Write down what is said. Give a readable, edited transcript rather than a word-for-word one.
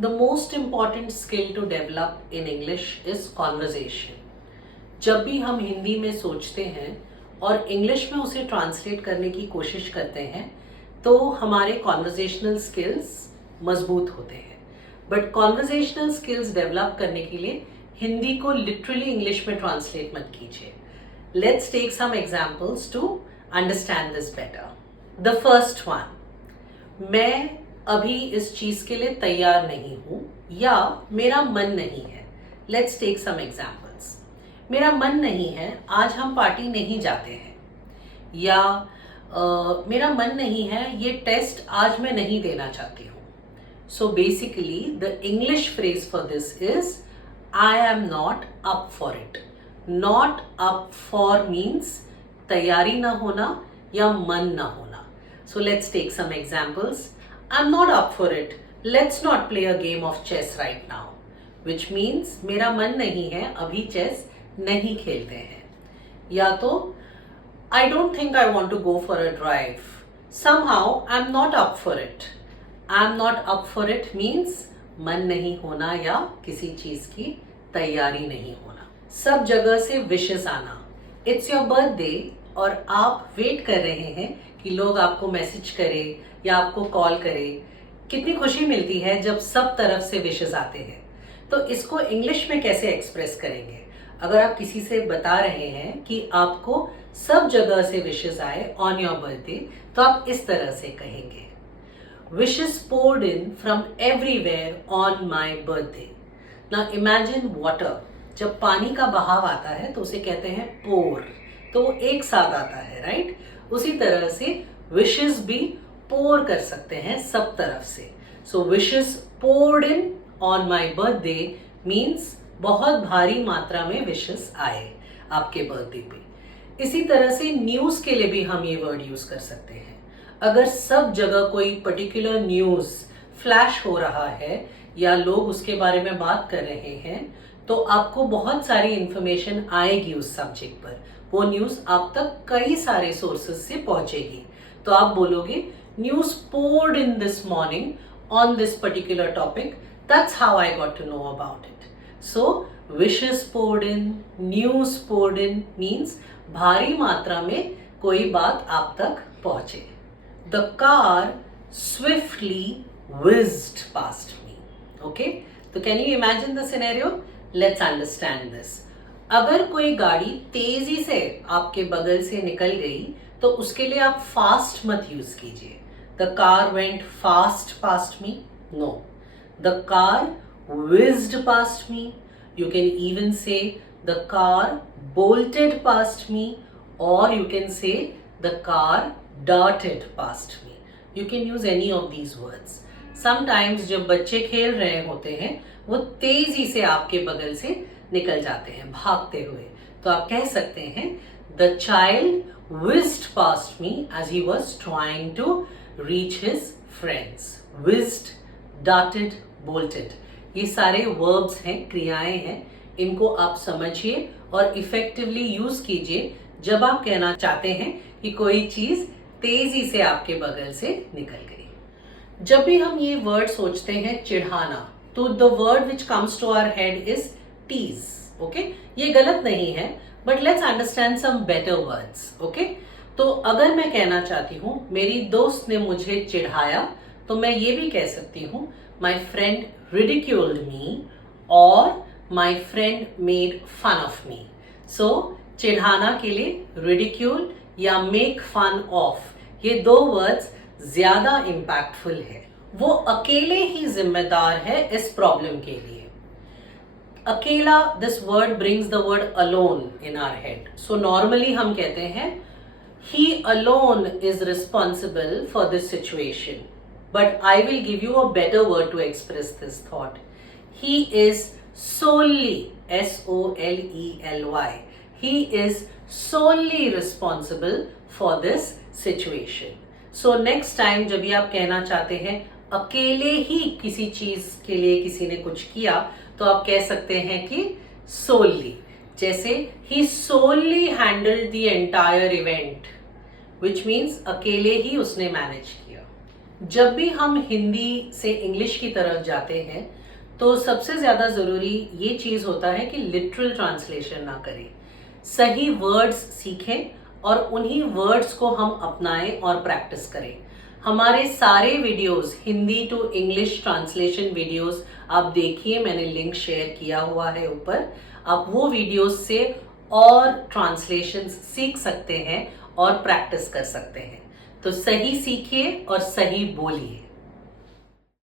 The most important skill to develop in English is conversation. जब भी हम हिंदी में सोचते हैं और इंग्लिश में उसे ट्रांसलेट करने की कोशिश करते हैं तो हमारे कॉन्वर्जेशनल स्किल्स मजबूत होते हैं. बट कॉन्वर्जेशनल स्किल्स डेवलप करने के लिए हिंदी को लिटरली इंग्लिश में ट्रांसलेट मत कीजिए. Let's take some examples to understand this better. The first one, मैं अभी इस चीज के लिए तैयार नहीं हूं या मेरा मन नहीं है. Let's take some examples. मेरा मन नहीं है, आज हम पार्टी नहीं जाते हैं. या मेरा मन नहीं है, ये टेस्ट आज मैं नहीं देना चाहती हूँ. So basically the English phrase for this is I am not up for it. Not up for means तैयारी ना होना या मन ना होना. So let's take some examples. I'm not up for it. Let's not play a game of chess right now. Which means मेरा मन नहीं है, अभी चेस नहीं खेलते हैं. या तो I don't think I want to go for a drive. Somehow I'm not up for it. I'm not up for it means मन नहीं होना या किसी चीज की तैयारी नहीं होना. सब जगह से विशेस आना. It's your birthday और आप वेट कर रहे हैं कि लोग आपको मैसेज करें या आपको कॉल करें. कितनी खुशी मिलती है जब सब तरफ से विशेस आते हैं. तो इसको इंग्लिश में कैसे एक्सप्रेस करेंगे? अगर आप किसी से बता रहे हैं कि आपको सब जगह से विशेस आए ऑन योर बर्थडे तो आप इस तरह से कहेंगे, wishes poured in from everywhere on my birthday. Now imagine water. जब पानी का बहाव आता है तो उसे कहते हैं पोर. तो वो एक साथ आता है, राइट? उसी तरह से विशेस भी पोर कर सकते हैं सब तरफ से. So wishes poured in on my birthday means बहुत भारी मात्रा में विशेस आए आपके बर्थडे पे. इसी तरह से न्यूज के लिए भी हम ये वर्ड यूज कर सकते हैं. अगर सब जगह कोई पर्टिकुलर न्यूज फ्लैश हो रहा है या लोग उसके बारे में बात कर रहे हैं तो आपको बहुत सारी इंफॉर्मेशन आएगी उस सब्जेक्ट पर. वो न्यूज आप तक कई सारे सोर्सेज से पहुंचेगी. तो आप बोलोगे news poured in this morning on this particular topic. That's how I got to know about it. So wishes poured in, news poured in means भारी मात्रा में कोई बात आप तक पहुंचे. The car swiftly whizzed past me. Okay? तो can you imagine the scenario? Let's understand this. अगर कोई गाड़ी तेजी से आपके बगल से निकल गई तो उसके लिए आप फास्ट मत यूज कीजिए. The car went fast past me. No. The car whizzed past me. You can even say the car bolted past me, or you can say the car darted past me. You can use any of these words. Sometimes जब बच्चे खेल रहे होते हैं वो तेजी से आपके बगल से निकल जाते हैं भागते हुए. तो आप कह सकते हैं The child whizzed past me as he was trying to reach his friends. Whizzed, darted, bolted. ये सारे verbs हैं, क्रियाएं हैं. इनको आप समझिए और इफेक्टिवली यूज कीजिए जब आप कहना चाहते हैं कि कोई चीज तेजी से आपके बगल से निकल गई. जब भी हम ये वर्ड सोचते हैं चिढ़ाना तो the word which comes to our head is tease. Okay, ये गलत नहीं है but let's understand some better words. Okay, तो अगर मैं कहना चाहती हूँ मेरी दोस्त ने मुझे चिढ़ाया तो मैं ये भी कह सकती हूँ माई फ्रेंड ridiculed me और my friend made fun of me. So चिढ़ाना के लिए ridicule या make fun of, ये दो वर्ड्स ज्यादा इम्पैक्टफुल है. वो अकेले ही जिम्मेदार है इस प्रॉब्लम के लिए. अकेला, this word brings the word alone in our head. So normally हम कहते हैं he alone is responsible for this situation. But I will give you a better word to express this thought. He is solely, S-O-L-E-L-Y. He is solely responsible for this situation. So next time जब भी आप कहना चाहते हैं अकेले ही किसी चीज के लिए किसी ने कुछ किया तो आप कह सकते हैं कि solely. जैसे he solely handled the entire event, which means अकेले ही उसने मैनेज किया. जब भी हम हिंदी से इंग्लिश की तरफ जाते हैं तो सबसे ज़्यादा ज़रूरी ये चीज़ होता है कि लिटरल ट्रांसलेशन ना करें, सही वर्ड्स सीखें और उन्हीं वर्ड्स को हम अपनाएं और प्रैक्टिस करें। हमारे सारे videos Hindi to English translation videos आप देखिए, मैंने लिंक शेयर किया हुआ है ऊपर। आप वो वीडियोस से और ट्रांसलेशन सीख सकते हैं और प्रैक्टिस कर सकते हैं। तो सही सीखिए और सही बोलिए।